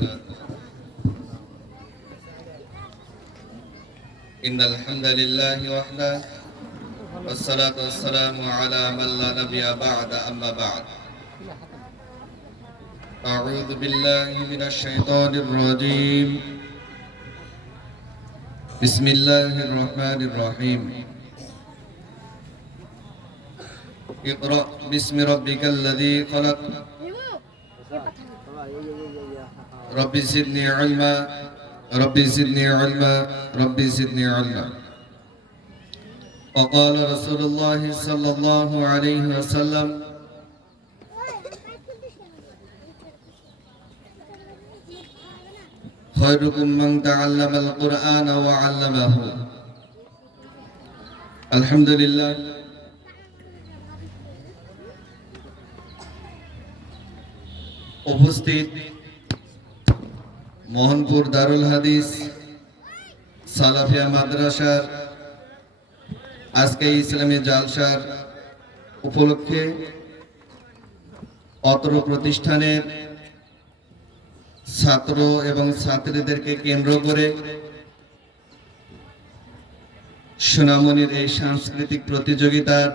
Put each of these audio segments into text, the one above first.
وبركاته. إن الحمد لله وحده والصلاة والسلام على من لا نبي بعد أما بعد. أعوذ بالله من الشيطان الرجيم. بسم الله الرحمن الرحيم. اقرأ باسم ربك الذي خلق. رب زدني علما رب زدني علما رب زدني علما. وقال رسول الله صلى الله عليه وسلم خيركم من تعلم القرآن وعلمه. الحمد لله. উপস্থিত মোহনপুর দারুল হাদিস সালাফিয়া মাদ্রাসার আজকে ইসলামী জালসার উপলক্ষে অত্র প্রতিষ্ঠানের ছাত্র এবং ছাত্রীদেরকে কেন্দ্র করে সোনামণির এই সাংস্কৃতিক প্রতিযোগিতার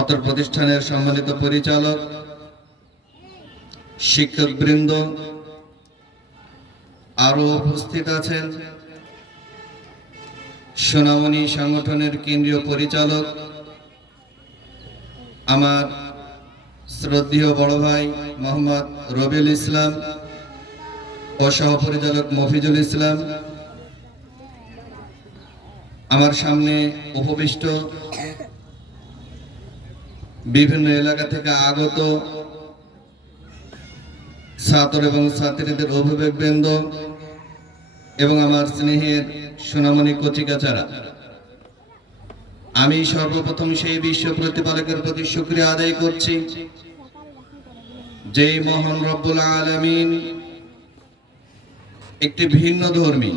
অত্র প্রতিষ্ঠানের সম্মানিত পরিচালক, শিক্ষকবৃন্দ, আরো উপস্থিত আছেন সোনামণি সংগঠনের কেন্দ্রীয় পরিচালক আমার শ্রদ্ধেয় বড় ভাই মোহাম্মদ রবিউল ইসলাম ও সহপরিচালক মফিজুল ইসলাম, আমার সামনে উপবিষ্ট বিভিন্ন এলাকা থেকে আগত ছাত্র এবং ছাত্রীদের অভিভাবকবৃন্দ এবং আমার স্নেহের সোনামণি কচিকাচারা, আমি সর্বপ্রথম সেই বিশ্ব প্রতিপালকের প্রতি শুকরিয়া আদায় করছি যেই মহান রব্বুল আলামিন একটি ভিন্ন ধর্মী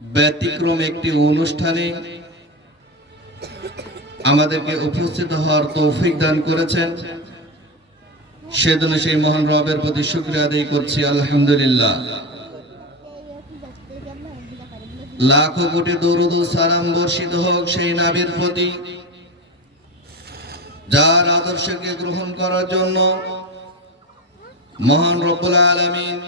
ব্যতিক্রম একটি অনুষ্ঠানে আমাদেরকে উপস্থিত হওয়ার তৌফিক দান করেছেন। সেজন্য সেই মহান রবের প্রতি শুকরিয়া আদায় করছি, আলহামদুলিল্লাহ। লাখো কোটি দরুদ ও সালাম বর্ষিত হোক সেই নবীর প্রতি যার আদর্শকে গ্রহণ করার জন্য মহান রব্বুল আলামিন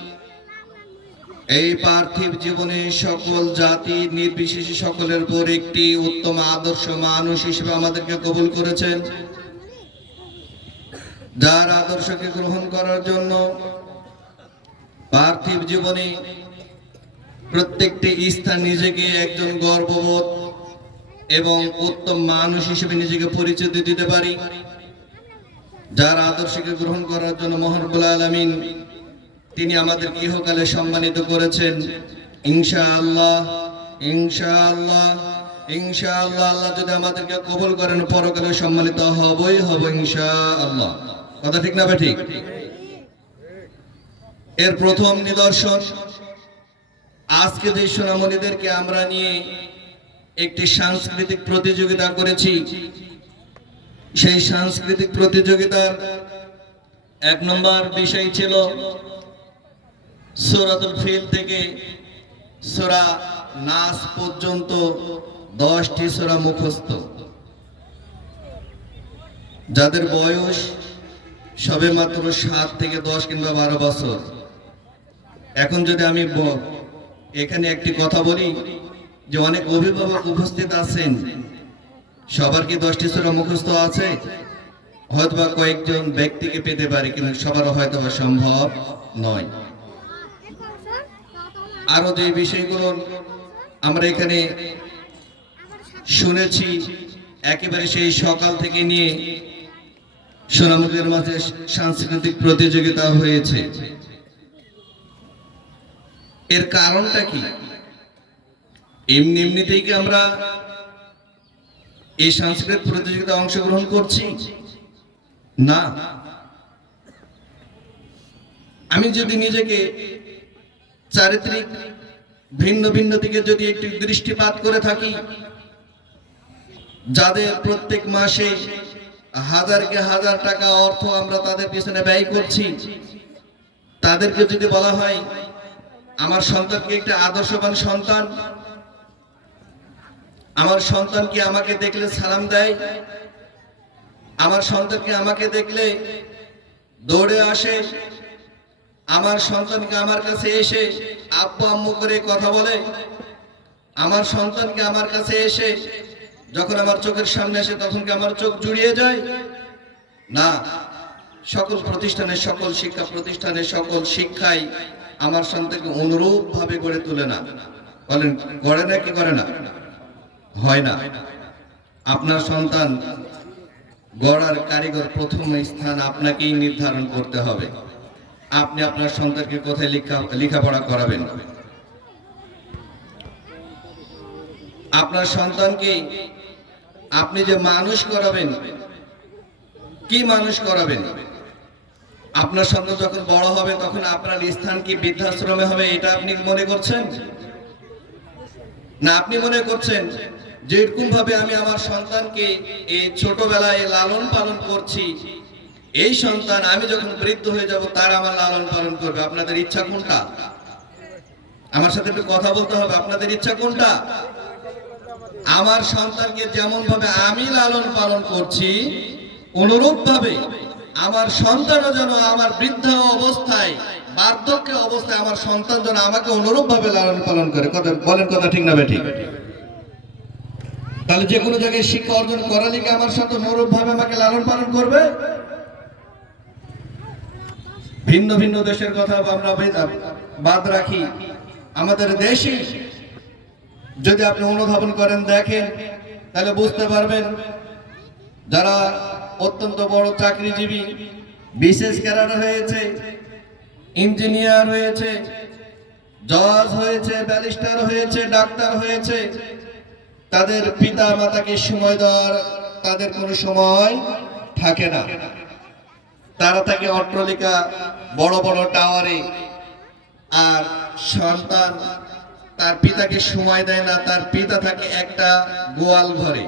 এই পার্থিব জীবনে সকল জাতি নির্বিশেষে সকলের উপর একটি উত্তম আদর্শ মানুষ হিসেবে আমাদেরকে কবুল করেছেন। যার আদর্শকে গ্রহণ করার জন্য পার্থিব জীবনে প্রত্যেকটি স্থান নিজেকে একজন গর্ববোধ এবং উত্তম মানুষ হিসেবে নিজেকে পরিচয় দিতে পারি। যার আদর্শকে গ্রহণ করার জন্য মহান রব্বুল আলামিন তিনি আমাদের ইহকালে সম্মানিত করেছেন। ইনশাআল্লাহ ইনশাআল্লাহ ইনশাআল্লাহ আল্লাহ যদি আমাদেরকে কবুল করেন পরকালে সম্মানিত হবই হব ইনশাআল্লাহ। কথা ঠিক না ঠিক? এর প্রথম নিদর্শন, আজকে যে সোনামণিদেরকে আমরা নিয়ে একটি সাংস্কৃতিক প্রতিযোগিতা করেছি, সেই সাংস্কৃতিক প্রতিযোগিতার 1 নম্বর বিষয় ছিল সূরাতুল ফিল থেকে সূরা নাস পর্যন্ত 10টি সূরা মুখস্থ। যাদের বয়স সবে মাত্র 7 থেকে 10 কিংবা 12 বছর। এখন যদি আমি এখানে একটি কথা বলি যে অনেক অভিভাবক উপস্থিত আছেন, সবার কি 10টি সূরা মুখস্থ আছে? হয়তোবা কয়েকজন ব্যক্তিকে পেতে পারি, কিন্তু সবার হয়তোবা সম্ভব নয়। আরো যে বিষয়গুলো আমরা এখানে শুনেছি একেবারে সেই সকাল থেকে নিয়ে সোনামণিদের মাঝে সাংস্কৃতিক প্রতিযোগিতা হয়েছে। এর কারণটা কি? এমনিতেই কি আমরা এই সাংস্কৃতিক প্রতিযোগিতায় অংশগ্রহণ করছি? না। আমি যদি নিজেকে চারিত্রিক ভিন্ন ভিন্ন দিকে যদি একটু দৃষ্টিপাত করে থাকি, যাদের প্রত্যেক মাসে হাজার টাকা অর্থ আমরা তাদের পিছনে ব্যয় করছি, তাদেরকে যদি বলা হয় আমার সন্তানকে একটা আদর্শবান সন্তান, আমার সন্তান কি আমাকে দেখলে সালাম দেয়, আমার সন্তানকে আমাকে দেখলে দৌড়ে আসে, আমার সন্তানকে আমার কাছে এসে আব্বু আম্মু করে কথা বলে, আমার সন্তানকে আমার কাছে এসে যখন আমার চোখের সামনে আসে তখন কি আমার চোখ জুড়িয়ে যায়? না। সকল প্রতিষ্ঠানে, সকল শিক্ষা প্রতিষ্ঠানে, সকল শিক্ষাই আমার সন্তানকে অনুরূপ ভাবে গড়ে তোলে না। বলেন গড়ে না কি করে না? হয় না। আপনার সন্তান গড়ার কারিগর প্রথম স্থান আপনাকেই নির্ধারণ করতে হবে। আপনি আপনার সন্তানকে কোথায় লেখাপড়া করাবেন? আপনার সন্তানকে আপনি যে মানুষ করাবেন, কি মানুষ করাবেন? আপনার সন্তান যখন বড় হবে তখন আপনার স্থান কি বৃদ্ধাশ্রমে হবে, এটা আপনি মনে করছেন? না, আপনি মনে করছেন যে এরকম ভাবে আমি আমার সন্তানকে এই ছোটবেলায় লালন পালন করছি, এই সন্তান আমি যখন বৃদ্ধ হয়ে যাব তার আমার লালন পালন করবে। আপনাদের ইচ্ছা কোনটা? আমার সাথে একটু কথা বলতে হবে। আপনাদের ইচ্ছা কোনটা? আমার সন্তানকে যেমন ভাবে আমি লালন পালন করছি অনুরূপ ভাবে আমার সন্তানও যেন আমার বৃদ্ধ অবস্থায়, বার্ধক্য অবস্থায় আমার সন্তান যেন আমাকে অনুরূপ ভাবে লালন পালন করে। কথা বলেন, কথা ঠিক না বেঠিক? তাহলে যে কোনো জায়গায় শিক্ষা অর্জন করালে কি আমার সন্তান অনুরূপ ভাবে আমাকে লালন পালন করবে? ভিন্ন ভিন্ন দেশের কথা আমরা বাদ রাখি, আমাদের দেশে যদি আপনি অনুধাবন করেন, দেখেন, তাহলে বুঝতে পারবেন যারা অত্যন্ত বড় চাকরিজীবী, বিশেষ ক্যাডার হয়েছে, ইঞ্জিনিয়ার হয়েছে, জজ হয়েছে, ব্যারিস্টার হয়েছে, ডাক্তার হয়েছে, তাদের পিতা মাতাকে সময় দেওয়ার তাদের কোনো সময় থাকে না। তারা থাকে অট্টালিকা, বড় বড় টাওয়ারে, আর সন্তান তার পিতাকে সময় দেয় না, তার পিতা থাকে একটা গোয়াল ঘরে।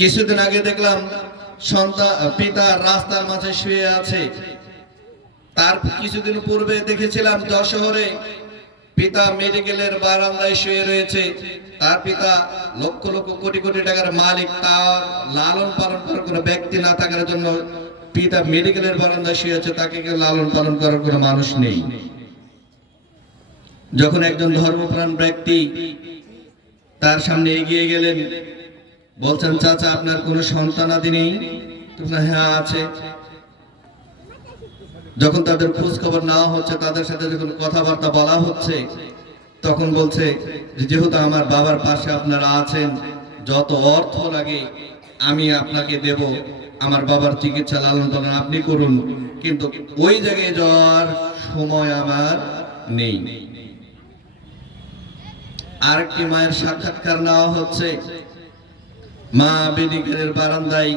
কিছুদিন আগে দেখলাম পিতা রাস্তার মাঝে শুয়ে আছে। তার কিছুদিন পূর্বে দেখেছিলাম যশোরে পিতা মেডিকেলের বারান্দায় শুয়ে রয়েছে। তার পিতা লক্ষ লক্ষ কোটি কোটি টাকার মালিক, তার লালন পালন করার কোনো ব্যক্তি না থাকার জন্য পিতা মেডিকেলের বারান্দায় শুয়ে আছে, তাকে কেউ লালন পালন করার কোনো মানুষ নেই। যখন একজন ধর্মপ্রাণ ব্যক্তি তার সামনে এগিয়ে গেলেন, বলছেন চাচা আপনার কোনো সন্তানাদি নেই? হ্যাঁ আছে। যখন তাদের খোঁজ খবর নেওয়া হচ্ছে, তাদের সাথে যখন কথাবার্তা বলা হচ্ছে, তখন বলছে যেহেতু আমার বাবার পাশে আপনারা আছেন, যত অর্থ লাগে আমি আপনাকে দেব, আমার বাবার চিকিৎসা লালন পালন আপনি করুন, কিন্তু ওই জায়গায় যাওয়ার সময় আমার নেই। আরেকটি মায়ের সাক্ষাৎকার নেওয়া হচ্ছে। মা মেডিকেলের বারান্দায়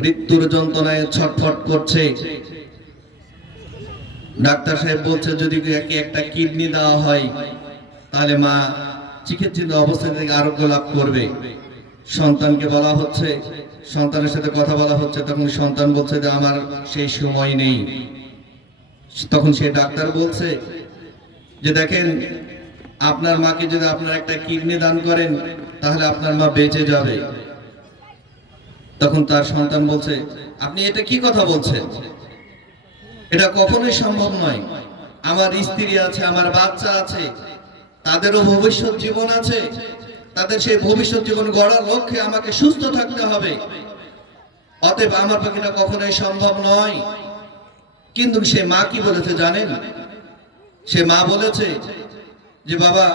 মৃত্যুর যন্ত্রণায় ছটফট করছে। ডাক্তার সাহেব বলছে যদি একটা কিডনি দেওয়া হয় তাহলে মা চিকিৎসিত অবস্থা থেকে আরোগ্য লাভ করবে। সন্তানকে বলা হচ্ছে, সন্তানের সাথে কথা বলা হচ্ছে, তখন সন্তান বলছে যে আমার সেই সময় নেই। তখন সে ডাক্তার বলছে যে দেখেন আপনার মাকে যদি আপনার একটা কিডনি দান করেন তাহলে আপনার মা বেঁচে যাবে। তখন তার সন্তান বলছে আপনি এটা কি কথা বলছেন, এটা কখনোই সম্ভব নয়। আমার স্ত্রী আছে, আমার বাচ্চা আছে, তাদেরও ভবিষ্যৎ জীবন আছে, তাদের সেই ভবিষ্যৎ জীবন গড়ার লক্ষ্যে আমাকে সুস্থ থাকতে হবে, অতএব আমার পক্ষে এটা কখনোই সম্ভব নয়। কিন্তু সে মা কি বলেছে জানেন? সে মা বলেছে যে বাবা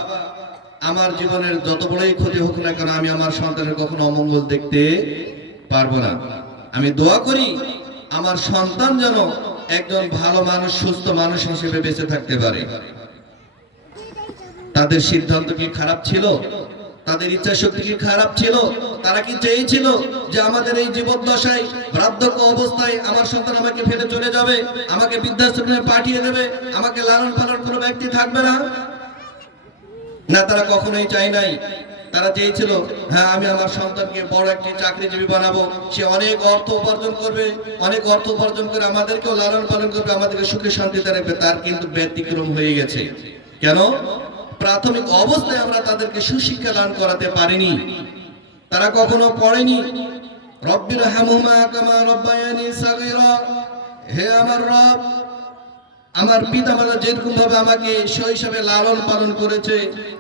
আমার জীবনের যত বড়ই ক্ষতি হোক না কেন আমি আমার সন্তানের কখনো অমঙ্গল দেখতে পারবো না। আমি দোয়া করি আমার সন্তান যেন একজন ভালো মানুষ, সুস্থ মানুষ হিসেবে বেঁচে থাকতে পারে। তাদের সিদ্ধান্ত কি খারাপ ছিল? তাদের ইচ্ছা শক্তি কি খারাপ ছিল? তারা কি চেয়েছিল যে আমাদের এই জীবদ্দশায় বার্ধক্য অবস্থায় আমার সন্তান আমাকে ফেলে চলে যাবে, আমাকে বৃদ্ধাশ্রমে পাঠিয়ে দেবে, আমাকে লালন পালন কোনো ব্যক্তি থাকবে না? না, তারা কখনোই চায় নাই। তারা চেয়েছিল, হ্যাঁ আমি আমার সন্তানকে বড় একটি চাকরিজীবী বানাবো, সে অনেক অর্থ উপার্জন করবে, অনেক অর্থ উপার্জন করে আমাদেরকেও লালন পালন করবে, আমাদেরকে সুখে শান্তিতে রাখবে। তার কিন্তু ব্যতিক্রম হয়ে গেছে। কেন? প্রাথমিক অবস্থায় আমরা তাদেরকে সুশিক্ষা দান করাতে পারিনি। তারা কখনো পড়েনি রব্বির হামহুমা কামা রব্বায়ানি সাগীরা, হে আমার রব, আমার পিতামাতা যেরকম ভাবে আমাকে শৈশবে লালন পালন করেছে,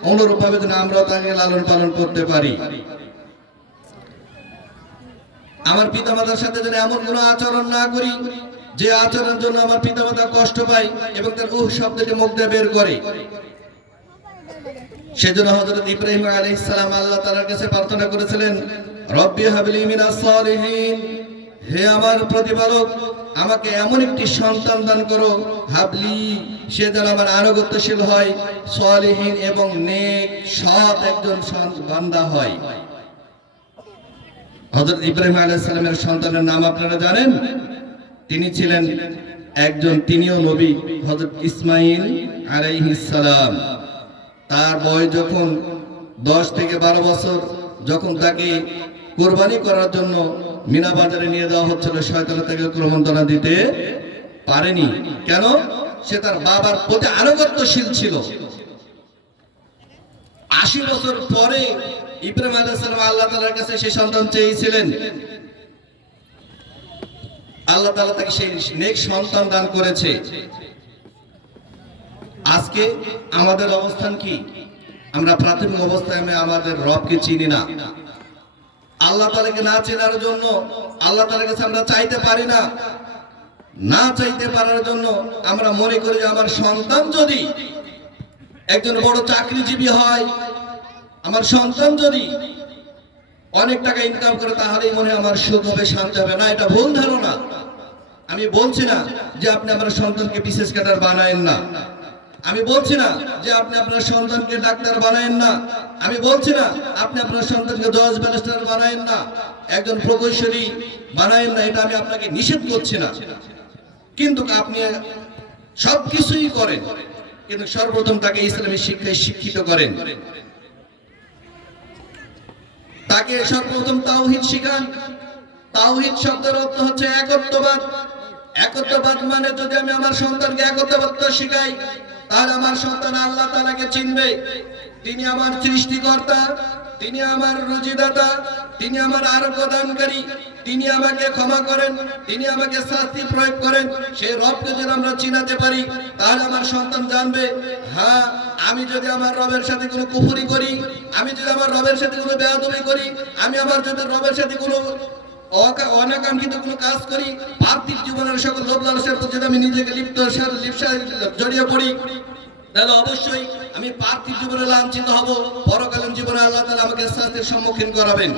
অনুরূপ ভাবে যেন আমরা তাকে লালন পালন করতে পারি। আমার পিতামাতার সাথে যেন এমন কোনো আচরণ না করি যে আচরণের জন্য আমার পিতামাতা কষ্ট পায় এবং তার শব্দকে মুখ দিয়ে বের করে। সেজন্য হযরত ইব্রাহিম আলাইহিস সালাম আল্লাহ তাআলার কাছে প্রার্থনা করেছিলেন, রব্বি হাবলি মিনাস সালিহিন, হে আমার প্রতিপালক, আমাকে এমন একটি সন্তান দান করো, হাবলি, সে যেন আমার আনুগত্যশীল হয়, সালিহিন এবং নেক সৎ একজন বান্দা হয়। হযরত ইব্রাহিম আলাইহিস সালামের সন্তানের নাম আপনারা জানেন? তিনি ছিলেন একজন, তিনিও নবী, হযরত ইসমাঈল আলাইহিস সালাম। তার বয়স যখন 10 থেকে 12 বছর, যখন তাকে কুরবানি করার জন্য মিনা বাজারে নিয়ে যাওয়া হচ্ছিল, শয়তান তাকে কুরবানি দিতে পারেনি। কেন? সে তার বাবার প্রতি আনুগত্যশীল ছিল। 80 বছর পরে ইব্রাহিম আলাইহিস সালাম আল্লাহ তাআলার কাছে সেই সন্তান চেয়েছিলেন। আল্লাহ তাআলা তাকে সেই নেক সন্তান দান করেছে। আজকে আমাদের অবস্থান কি? আমরা প্রাথমিক অবস্থায় আমাদের রবকে চিনি না। আল্লাহ তাআলাকে না চেনার জন্য আল্লাহ তাআলার কাছে আমরা চাইতে পারি না। না চাইতে পারার জন্য আমরা মনে করি যে আমার সন্তান যদি একজন বড় চাকরিজীবী হয়, আমার সন্তান যদি অনেক টাকা ইনকাম করে, তাহলেই মনে হয় আমার সুখ হবে, শান্তি হবে। না, এটা ভুল ধারণা। আমি বলছি না যে আপনি আপনার সন্তানকে বিশেষ ক্যাডার বানায়েন না, আমি বলছি না যে আপনি আপনার সন্তানকে ডাক্তার বানায়েন না, আমি বলছি না আপনি আপনার সন্তানকে জজ ব্যারিস্টার বানায়েন না, একজন প্রকৌশলী বানায়েন না, এটা আমি আপনাকে নিষেধ করছি না। কিন্তু আপনি সবকিছুই করেন, কিন্তু সর্বপ্রথম তাকে ইসলামী শিক্ষায় শিক্ষিত করেন, তাকে সর্বপ্রথম তাওহীদ শিখান। তাওহীদ শব্দের অর্থ হচ্ছে একত্ববাদ। একত্ববাদ মানে যদি আমি আমার সন্তানকে একত্ববাদ শিখাই, তাহলে আমার সন্তান আল্লাহ তাআলাকে চিনবে। তিনি আমার সৃষ্টিকর্তা, তিনি আমার রুজিদাতা, তিনি আমার আরোগ্য দানকারী, তিনি আমাকে ক্ষমা করেন, তিনি আমাকে শাস্তি প্রয়োগ করেন। সেই রবকে যদি আমরা চিনাতে পারি, তাহলে আমার সন্তান জানবে, হ্যাঁ, আমি যদি আমার রবের সাথে কোনো কুফরি করি, আমি যদি আমার রবের সাথে কোনো বেয়াদবি করি, আমি আমার যদি রবের সাথে কোনো অনাকাঙ্ক্ষিত কোনো কাজ করি, পার্থিব জীবনের সকল লোভ লালসার প্রতি আমি নিজেকে লিপ্সায় জড়িয়ে পড়ি, তাহলে অবশ্যই আমি পার্থিব জীবনে লাঞ্ছিত হব, পরকালীন জীবনে আল্লাহ তাআলা আমাকে শাস্তির সম্মুখীন করাবেন।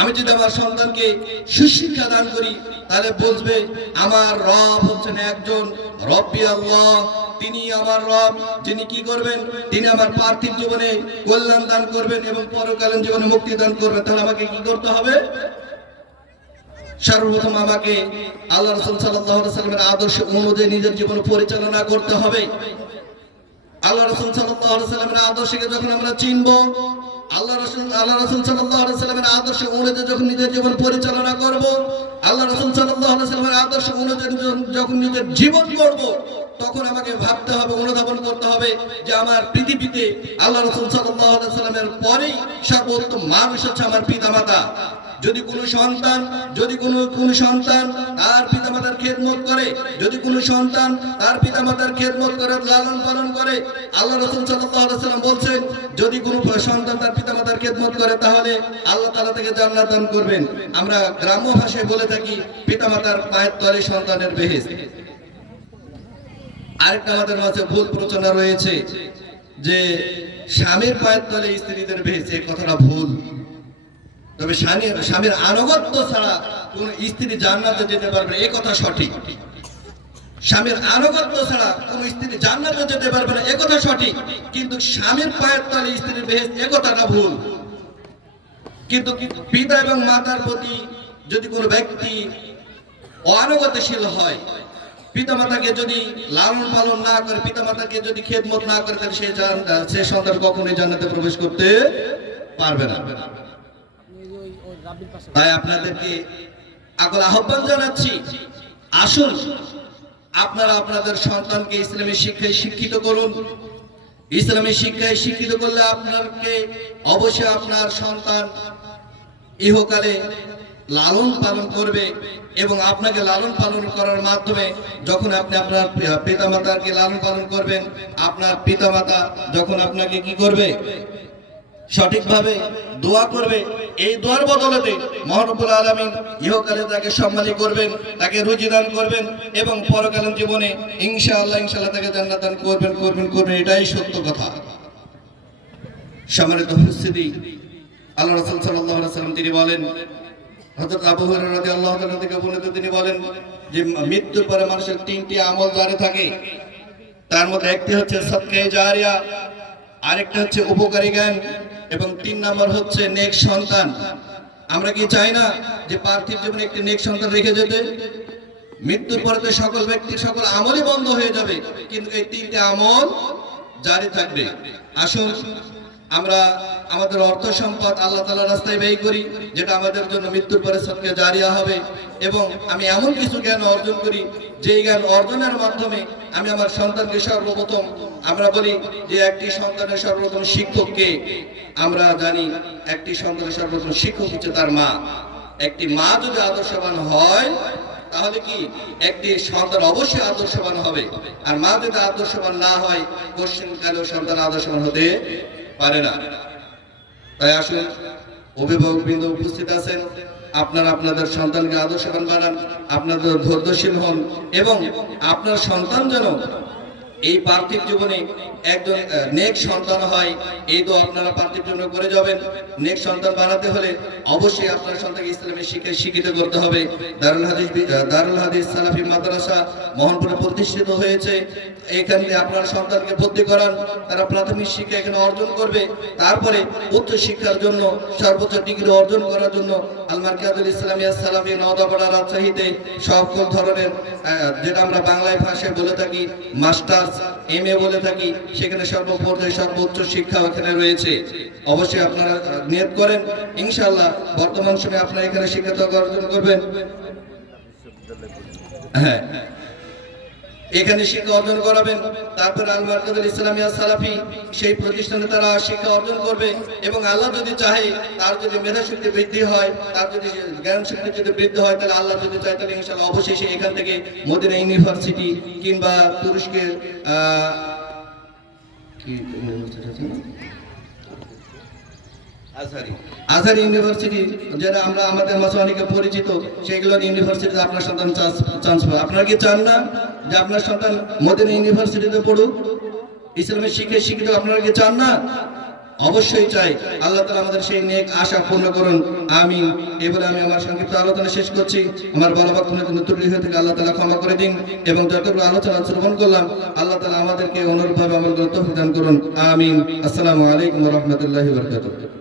আমি যদি আমার সন্তানকে সুশিক্ষা দান করি, তাহলে বুঝবে আমার রব হচ্ছেন একজন রব্বি আল্লাহ, তিনি আমার রব, যিনি কি করবেন, তিনি আমার পার্থিব জীবনে কল্যাণ দান করবেন এবং পরকালীন জীবনে মুক্তি দান করবেন। তাহলে আমাকে কি করতে হবে? সর্বপ্রথম আমাকে আল্লাহ রাসূল সাল্লাল্লাহু আলাইহি ওয়াসাল্লামের আদর্শ অনুযায়ী নিজের জীবন পরিচালনা করতে হবে। আল্লাহ রাসূল সাল্লাল্লাহু আলাইহি ওয়াসাল্লামের আদর্শকে যখন আমরা চিনব, আল্লাহ রাসূল সাল্লাল্লাহু আলাইহি ওয়াসাল্লামের আদর্শ অনুযায়ী যখন নিজের জীবন পরিচালনা করব, আল্লাহ রাসূল সাল্লাল্লাহু আলাইহি ওয়াসাল্লামের আদর্শ অনুযায়ী যখন নিজের জীবন গড়ব, তখন আমাকে ভাবতে হবে, অনুধাবন করতে হবে যে আমার পৃথিবীতে আল্লাহ রাসূল সাল্লাল্লাহু আলাইহি ওয়াসাল্লামের পরেই সর্বোত্তম মানুষ হচ্ছে আমার পিতামাতা। যদি কোনো সন্তান তার পিতামাতার খেদমত করে, যদি কোনো সন্তান তার পিতামাতার খেদমত করে, লালন পালন করে, আল্লাহ রাসূল সাল্লাল্লাহু আলাইহি ওয়াসাল্লাম বলছেন, যদি কোনো সন্তান তার পিতামাতার খেদমত করে, তাহলে আল্লাহ তাআলা তাকে জান্নাত দান করবেন। আমরা গ্রাম্য ভাষায় বলে থাকি, পিতামাতার পায়ের তলে সন্তানের বেহেশত। আরেকটা আমাদের মাঝে ভুল প্রচলন রয়েছে যে স্বামীর পায়ের তলে স্ত্রীদের বেহেশত। এই কথাটা ভুল। তবে স্বামীর আনুগত্য ছাড়া কোন স্ত্রী জান্নাতে যেতে পারবে না, এই কথা সঠিক। স্বামীর আনুগত্য ছাড়া কোন স্ত্রী জান্নাতে যেতে পারবে না, এই কথা সঠিক। কিন্তু স্বামীর পায়ের তলে স্ত্রীর বেহেশত, এই কথাটা ভুল। কিন্তু পিতা এবং মাতার প্রতি যদি কোনো ব্যক্তি অনানুগত্যশীল হয়, পিতামাতাকে যদি লালন পালন না করে, পিতামাতাকে যদি খেদমত না করে, তাহলে সে সন্তান কখনোই জান্নাতে প্রবেশ করতে পারবে না। তাই আপনাদেরকে আকল আহ্বান জানাচ্ছি, আসুন আপনারা আপনাদের সন্তানকে ইসলামী শিক্ষায় শিক্ষিত করুন। ইসলামী শিক্ষায় শিক্ষিত করলে আপনাকে অবশ্যই আপনার সন্তান ইহকালে লালন পালন করবে, এবং আপনাকে লালন পালন করার মাধ্যমে যখন আপনি আপনার পিতামাতাকে লালন পালন করবেন, আপনার পিতামাতা যখন আপনাকে কি করবে, সঠিকভাবে দোয়া করবে। এই দোয়ার বদলতে মহারব্বুল আলামিন ইহকালে তাকে সম্মানী করবেন, তাকে রুজি দান করবেন, এবং পরকালীন জীবনে ইনশাআল্লাহ তাকে জান্নাত দান করবেন। এটাই সত্য কথা। সম্মানিত উপস্থিতি, আল্লাহ রাসূল সাল্লাল্লাহু আলাইহি ওয়াসাল্লাম তিনি বলেন, হযরত আবু হুরায়রা রাদিয়াল্লাহু তাআলা থেকে বর্ণিত, তিনি বলেন যে মৃত্যুর পরে মানুষের তিনটি আমল জারি থাকে। তার মধ্যে একটি হচ্ছে সাদকায়ে জারিয়া, আরেকটা হচ্ছে উপকারী জ্ঞান, এবং 3 নম্বর হচ্ছে নেক সন্তান। আমরা কি চাই না যে পার্থিব জীবনে একটি নেক সন্তান রেখে যেতে? মৃত্যুর পরে তো সকল ব্যক্তির সকল আমলই বন্ধ হয়ে যাবে, কিন্তু এই 3টি আমল জারি থাকবে। আসুন আমরা আমাদের অর্থ সম্পদ আল্লাহ তাআলার রাস্তায় ব্যয় করি, যেটা আমাদের জন্য মৃত্যুর পরে সদকা জারিয়া হবে। এবং আমি এমন কিছু জ্ঞান অর্জন করি, যেই জ্ঞান অর্জনের মাধ্যমে আমি আমার সন্তানকে সর্বপ্রথম, আমরা বলি যে একটি সন্তানের সর্বপ্রথম শিক্ষককে, আমরা জানি একটি সন্তানের সর্বপ্রথম শিক্ষক হচ্ছে তার মা। একটি মা যদি আদর্শবান হয়, তাহলে কি একটি সন্তান অবশ্যই আদর্শবান হবে। আর মা যদি আদর্শবান না হয়, কোশ্চেনকালেও সন্তান আদর্শবান হতে পারে না। তাই আসুন অভিভাবকবৃন্দ উপস্থিত আছেন, আপনারা আপনাদের সন্তানকে আদর্শবান বানান, আপনাদের ধৈর্যশীল হন, এবং আপনার সন্তান যেন এই পার্থিব জীবনে একজন নেক সন্তান হয়, এই তো আপনারা পার্থিব জীবনে করে যাবেন। নেক সন্তান বানাতে হলে অবশ্যই আপনার সন্তানকে ইসলামের শিক্ষায় শিক্ষিত করতে হবে। দারুল হাদিস সালাফি মাদ্রাসা মোহনপুরে প্রতিষ্ঠিত হয়েছে। এখানে আপনার সন্তানকে ভর্তি করান, তারা প্রাথমিক শিক্ষা এখানে অর্জন করবে, তারপরে উচ্চ শিক্ষার জন্য সর্বোচ্চ ডিগ্রি অর্জন করার জন্য আল মারকাজুল ইসলামিয়া সালাফি নওদাপাড়া রাজশাহীতে সকল ধরনের, যেটা আমরা বাংলায় ভাষায় বলে থাকি মাস্টার্স, MA বলে থাকি, সেখানে সর্বপর্যায়ে সর্বোচ্চ শিক্ষা এখানে রয়েছে। অবশ্যই আপনারা নিয়ত করেন, ইনশাআল্লাহ বর্তমান সময়ে আপনারা এখানে শিক্ষা অর্জন করবেন। হ্যাঁ, এখানে শিক্ষা অর্জন করাবেন, তারপরে আল মারকাজুল ইসলামিয়া সালাফি সেই প্রতিষ্ঠানে তারা শিক্ষা অর্জন করবে। এবং আল্লাহ যদি চাহে, তার যদি মেধাশক্তি বৃদ্ধি হয়, তার যদি জ্ঞান শক্তি যদি বৃদ্ধি হয়, তাহলে আল্লাহ যদি চায়, তাহলে ইনশাআল্লাহ অবশ্যই সে এখান থেকে মদিনা ইউনিভার্সিটি কিংবা তুরস্কের আজহারি ইউনিভার্সিটি, যেটা আমরা আমাদের মাসওয়ানিকে পরিচিত, সেগুলো ইউনিভার্সিটিতে আপনার সন্তান চান্স পাবে। আপনারা কি চান না যে আপনার সন্তান মদিনা ইউনিভার্সিটিতে পড়ুক, ইসলামের শিক্ষায় শিক্ষিত? আপনারা কি চান না? অবশ্যই চাই। আল্লাহ তাআলা আমাদের সেই নেক আশা পূর্ণ করুন, আমিন। এবারে আমি আমার সংক্ষিপ্ত আলোচনা শেষ করছি। আমার বলা বক্তব্য কোনো ত্রুটি হয়ে থেকে আল্লাহ তাআলা ক্ষমা করে দিন, এবং যতটুকু আলোচনা শ্রবণ করলাম আল্লাহ তাআলা আমাদেরকে অনুরূপভাবে আমল করতে তৌফিক দান করুন, আমিন। আসসালামু আলাইকুম ওয়া রাহমাতুল্লাহি ওয়া বারাকাতুহু।